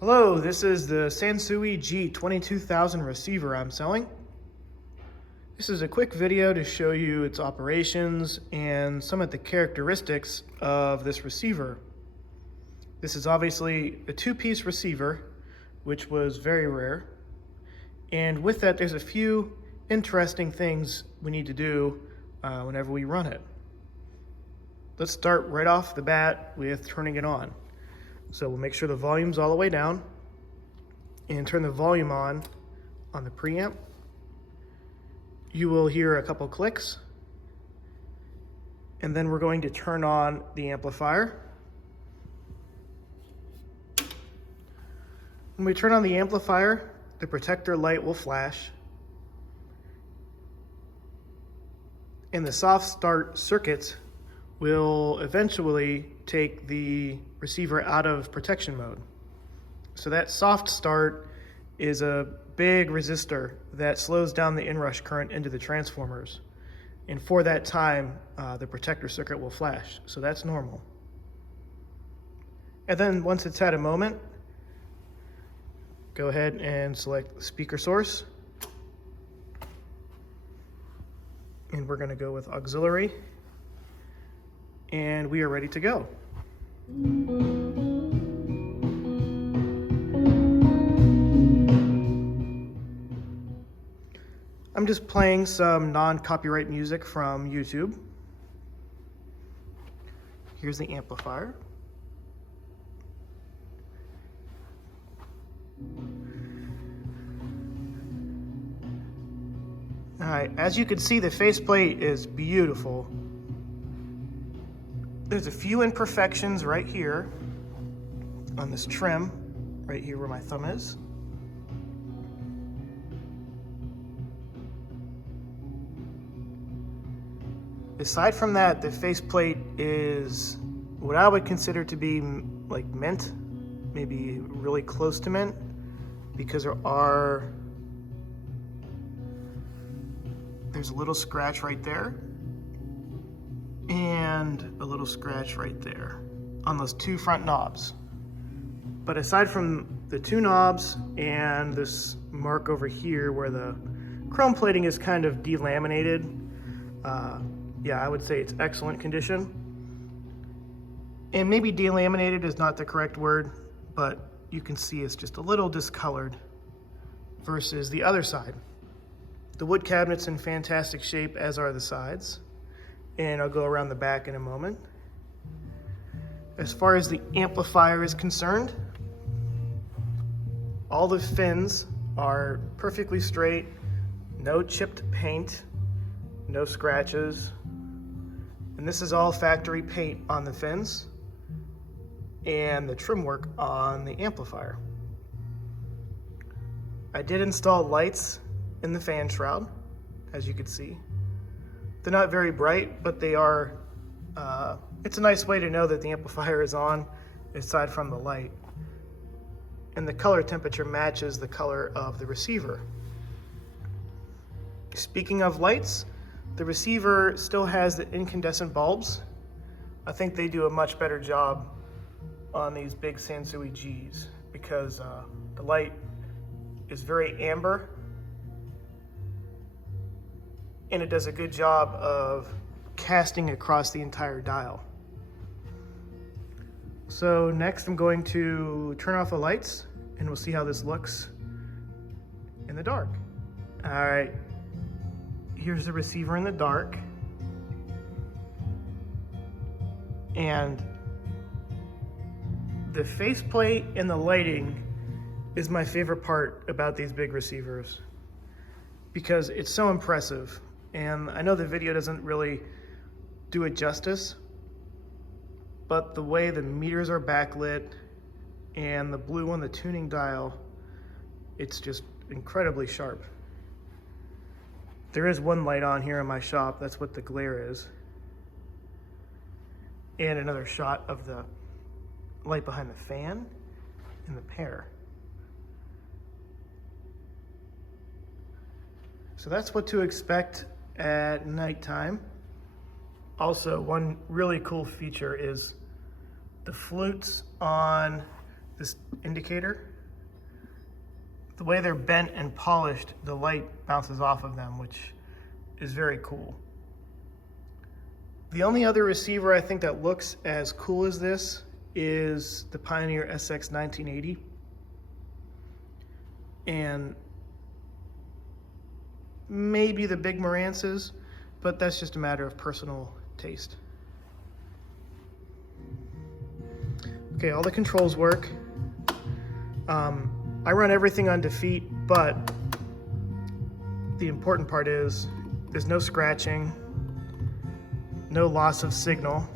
Hello, this is the Sansui G-22000 receiver I'm selling. This is a quick video to show you its operations and some of the characteristics of this receiver. This is obviously a two-piece receiver, which was very rare. And with that, there's a few interesting things we need to do whenever we run it. Let's start right off the bat with turning it on. So we'll make sure the volume's all the way down and turn the volume on the preamp. You will hear a couple clicks, and then we're going to turn on the amplifier. When we turn on the amplifier, the protector light will flash, and the soft start circuit will eventually take the receiver out of protection mode. So that soft start is a big resistor that slows down the inrush current into the transformers. And for that time, the protector circuit will flash. So that's normal. And then once it's had a moment, go ahead and select the speaker source. And we're gonna go with auxiliary. And we are ready to go. I'm just playing some non-copyright music from YouTube. Here's the amplifier. All right, as you can see, the faceplate is beautiful. There's a few imperfections right here on this trim, right here where my thumb is. Aside from that, the faceplate is what I would consider to be like mint, maybe really close to mint, because there's a little scratch right there and a little scratch right there on those two front knobs. But aside from the two knobs and this mark over here where the chrome plating is kind of delaminated, yeah, I would say it's excellent condition. And maybe delaminated is not the correct word, but you can see it's just a little discolored versus the other side. The wood cabinet's in fantastic shape, as are the sides. And I'll go around the back in a moment. As far as the amplifier is concerned, all the fins are perfectly straight, no chipped paint, no scratches. And this is all factory paint on the fins and the trim work on the amplifier. I did install lights in the fan shroud, as you can see. They're not very bright, but they are, it's a nice way to know that the amplifier is on, aside from the light. And the color temperature matches the color of the receiver. Speaking of lights, the receiver still has the incandescent bulbs. I think they do a much better job on these big Sansui Gs because the light is very amber, and it does a good job of casting across the entire dial. So next I'm going to turn off the lights and we'll see how this looks in the dark. All right, here's the receiver in the dark. And the faceplate and the lighting is my favorite part about these big receivers because it's so impressive. And I know the video doesn't really do it justice, but the way the meters are backlit and the blue on the tuning dial, it's just incredibly sharp. There is one light on here in my shop, that's what the glare is. And another shot of the light behind the fan and the pair. So that's what to expect at nighttime. Also, one really cool feature is the flutes on this indicator. The way they're bent and polished, the light bounces off of them, which is very cool. The only other receiver I think that looks as cool as this is the Pioneer SX 1980. And maybe the big Marances, but that's just a matter of personal taste. Okay, all the controls work. I run everything on defeat, but the important part is there's no scratching, no loss of signal.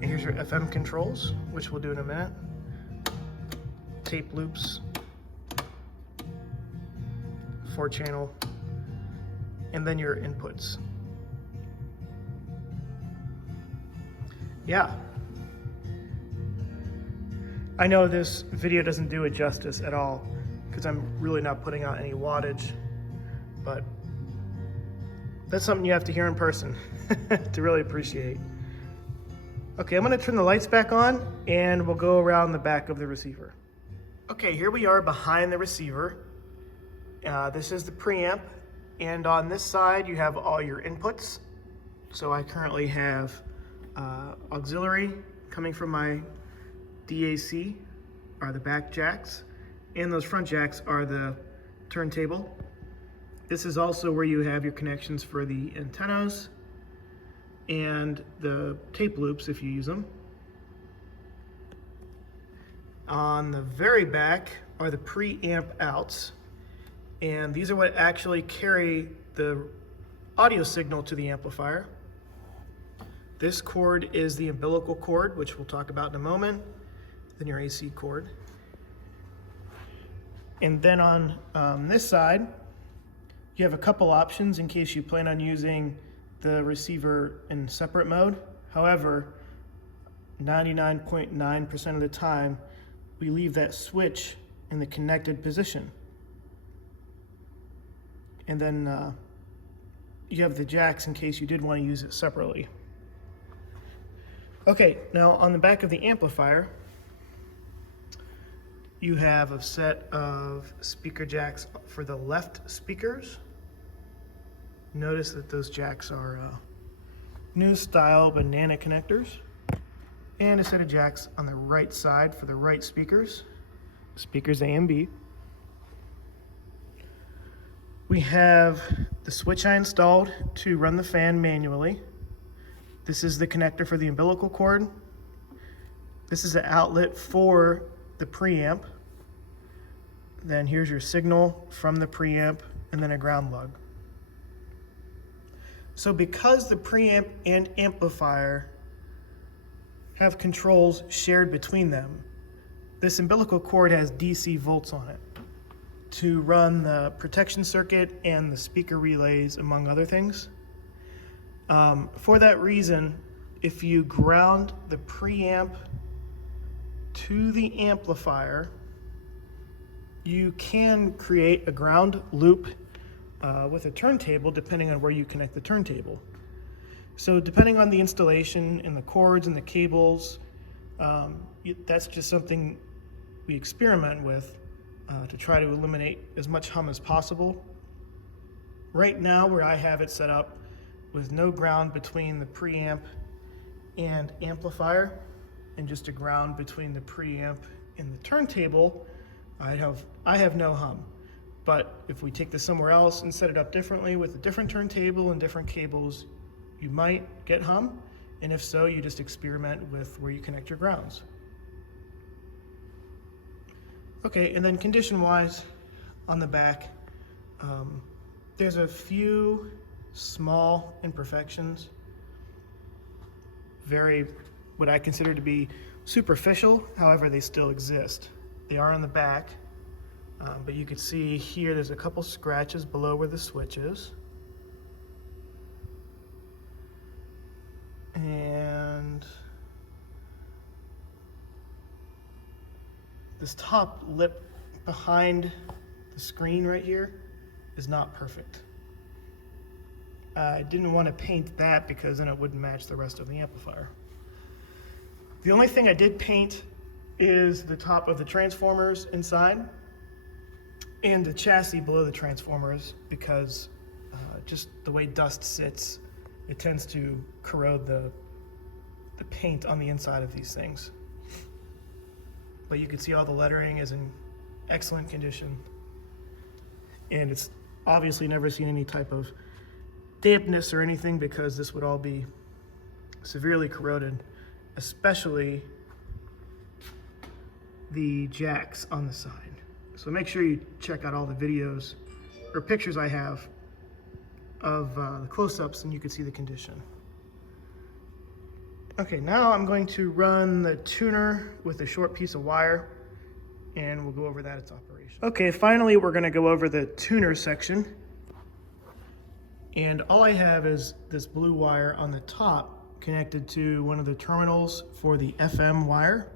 And here's your FM controls, which we'll do in a minute. Tape loops, 4-channel, and then your inputs. Yeah. I know this video doesn't do it justice at all because I'm really not putting out any wattage, but that's something you have to hear in person to really appreciate. Okay, I'm gonna turn the lights back on and we'll go around the back of the receiver. Okay, here we are behind the receiver. This is the preamp, and on this side you have all your inputs. So I currently have auxiliary coming from my DAC, are the back jacks, and those front jacks are the turntable. This is also where you have your connections for the antennas and the tape loops if you use them. On the very back are the preamp outs, and these are what actually carry the audio signal to the amplifier. This cord is the umbilical cord, which we'll talk about in a moment, then your AC cord. And then on this side, you have a couple options in case you plan on using the receiver in separate mode. However, 99.9% of the time, we leave that switch in the connected position. And then you have the jacks in case you did want to use it separately. Okay, now on the back of the amplifier, you have a set of speaker jacks for the left speakers. Notice that those jacks are new style banana connectors. And a set of jacks on the right side for the right speakers, speakers A and B. We have the switch I installed to run the fan manually. This is the connector for the umbilical cord. This is the outlet for the preamp. Then here's your signal from the preamp and then a ground lug. So because the preamp and amplifier have controls shared between them, this umbilical cord has DC volts on it to run the protection circuit and the speaker relays, among other things. For that reason, if you ground the preamp to the amplifier, you can create a ground loop with a turntable depending on where you connect the turntable. So depending on the installation and the cords and the cables, that's just something we experiment with to try to eliminate as much hum as possible. Right now, where I have it set up with no ground between the preamp and amplifier, and just a ground between the preamp and the turntable, I have no hum. But if we take this somewhere else and set it up differently with a different turntable and different cables, you might get hum, and if so, you just experiment with where you connect your grounds. Okay, and then condition-wise, on the back, there's a few small imperfections, very, what I consider to be superficial, however, they still exist. They are on the back, but you can see here there's a couple scratches below where the switch is. And this top lip behind the screen right here is not perfect. I didn't want to paint that because then it wouldn't match the rest of the amplifier. The only thing I did paint is the top of the transformers inside and the chassis below the transformers, because just the way dust sits, it tends to corrode the paint on the inside of these things. But you can see all the lettering is in excellent condition, and it's obviously never seen any type of dampness or anything, because this would all be severely corroded, especially the jacks on the side. So make sure you check out all the videos or pictures I have of the close-ups, and you can see the condition. Okay, now I'm going to run the tuner with a short piece of wire, and we'll go over that, its operation. Okay, finally we're gonna go over the tuner section. And all I have is this blue wire on the top connected to one of the terminals for the FM wire.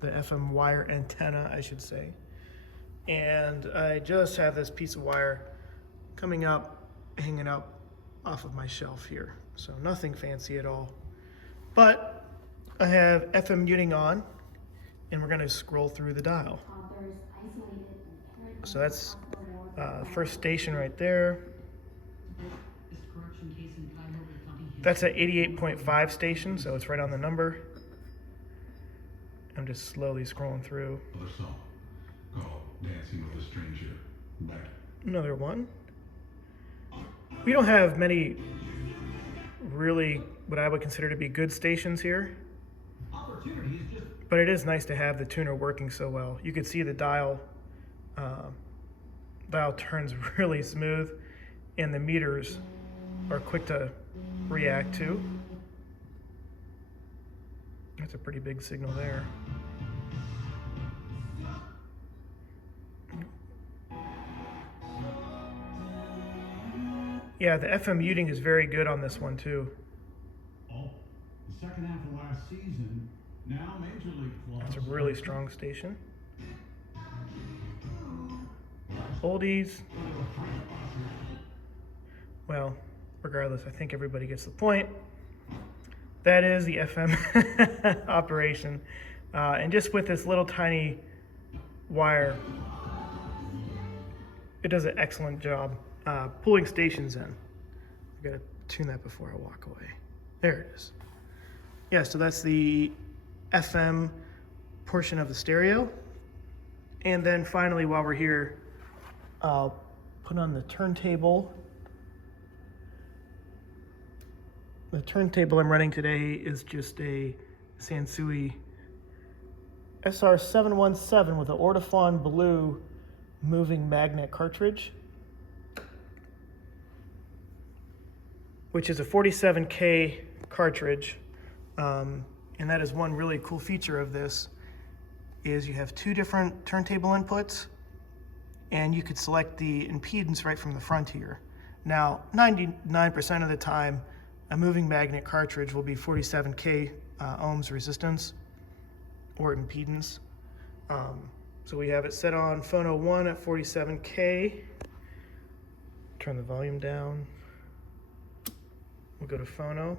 The FM wire antenna, I should say. And I just have this piece of wire coming up, hanging up off of my shelf here. So nothing fancy at all. But I have FM muting on, and we're gonna scroll through the dial. So that's first station right there. That's at 88.5 station, so it's right on the number. I'm just slowly scrolling through. Another song called Dancing with a Stranger. Another one. We don't have many really what I would consider to be good stations here, but it is nice to have the tuner working so well. You can see the dial turns really smooth, and the meters are quick to react to. That's a pretty big signal there. Yeah, the FM muting is very good on this one too. Oh, the second half of last season, now Major League Clubs. That's a really strong station. Oldies. Well, regardless, I think everybody gets the point. That is the FM operation. And just with this little tiny wire, it does an excellent job pulling stations in. I gotta tune that before I walk away. There it is. Yeah, so that's the FM portion of the stereo. And then finally, while we're here, I'll put on the turntable. The turntable I'm running today is just a Sansui SR717 with an Orangeville blue moving magnet cartridge, which is a 47K cartridge. And that is one really cool feature of this, is you have two different turntable inputs, and you could select the impedance right from the front here. Now, 99% of the time, a moving magnet cartridge will be 47K ohms resistance or impedance. So we have it set on phono 1 at 47K. Turn the volume down. We'll go to phono.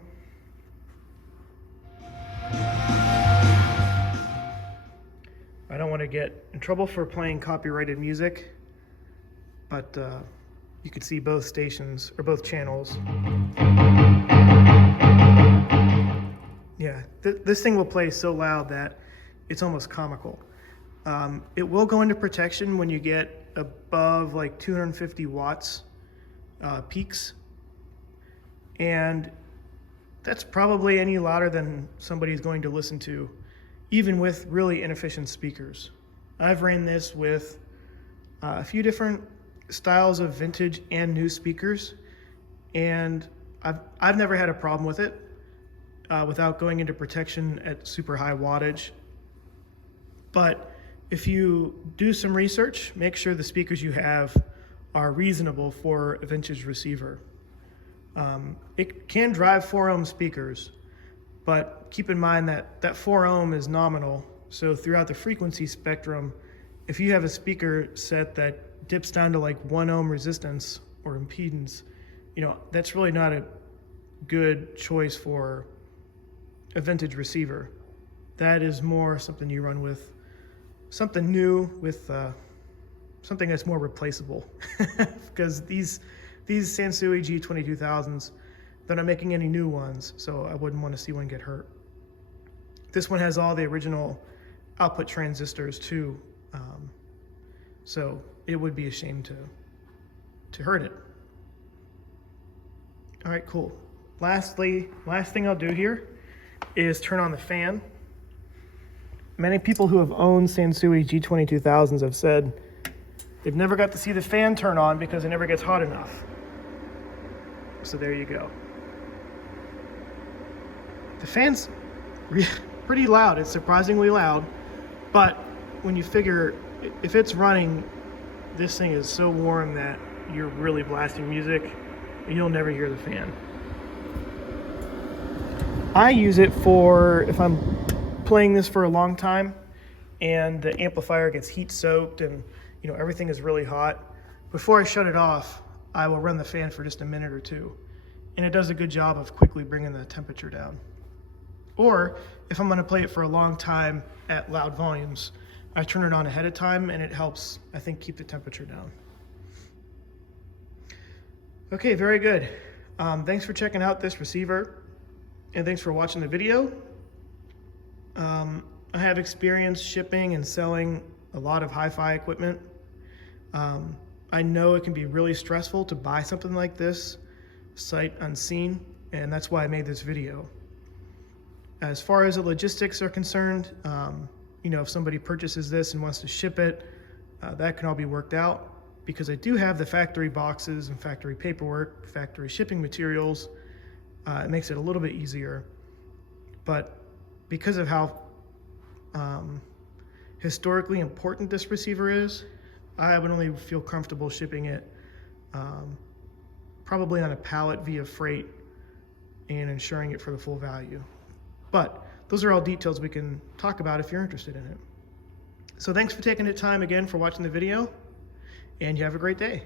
I don't want to get in trouble for playing copyrighted music, but you can see both stations, or both channels. Yeah, this thing will play so loud that it's almost comical. It will go into protection when you get above like 250 watts peaks. And that's probably any louder than somebody's going to listen to, even with really inefficient speakers. I've ran this with a few different styles of vintage and new speakers, and I've never had a problem with it without going into protection at super high wattage. But if you do some research, make sure the speakers you have are reasonable for a vintage receiver. It can drive 4 ohm speakers, but keep in mind that 4 ohm is nominal, So throughout the frequency spectrum, if you have a speaker set that dips down to like 1 ohm resistance or impedance, that's really not a good choice for a vintage receiver. That is more something you run with something new, with something that's more replaceable. Because these Sansui G-22000s, they're not making any new ones, so I wouldn't want to see one get hurt. This one has all the original output transistors too, so it would be a shame to hurt it. All right, cool. Last thing I'll do here is turn on the fan. Many people who have owned Sansui G-22000s have said they've never got to see the fan turn on because it never gets hot enough. So there you go. The fan's pretty loud. It's surprisingly loud, but when you figure if it's running, this thing is so warm that you're really blasting music and you'll never hear the fan. I use it for if I'm playing this for a long time and the amplifier gets heat soaked and everything is really hot. Before I shut it off, I will run the fan for just a minute or two, and it does a good job of quickly bringing the temperature down. Or if I'm going to play it for a long time at loud volumes, I turn it on ahead of time, and it helps, I think, keep the temperature down. Okay, very good. Thanks for checking out this receiver, and thanks for watching the video. I have experience shipping and selling a lot of hi-fi equipment. I know it can be really stressful to buy something like this sight unseen, and that's why I made this video. As far as the logistics are concerned, if somebody purchases this and wants to ship it, that can all be worked out because I do have the factory boxes and factory paperwork, factory shipping materials. It makes it a little bit easier, but because of how historically important this receiver is, I would only feel comfortable shipping it probably on a pallet via freight and insuring it for the full value. But those are all details we can talk about if you're interested in it. So thanks for taking the time again for watching the video, and you have a great day.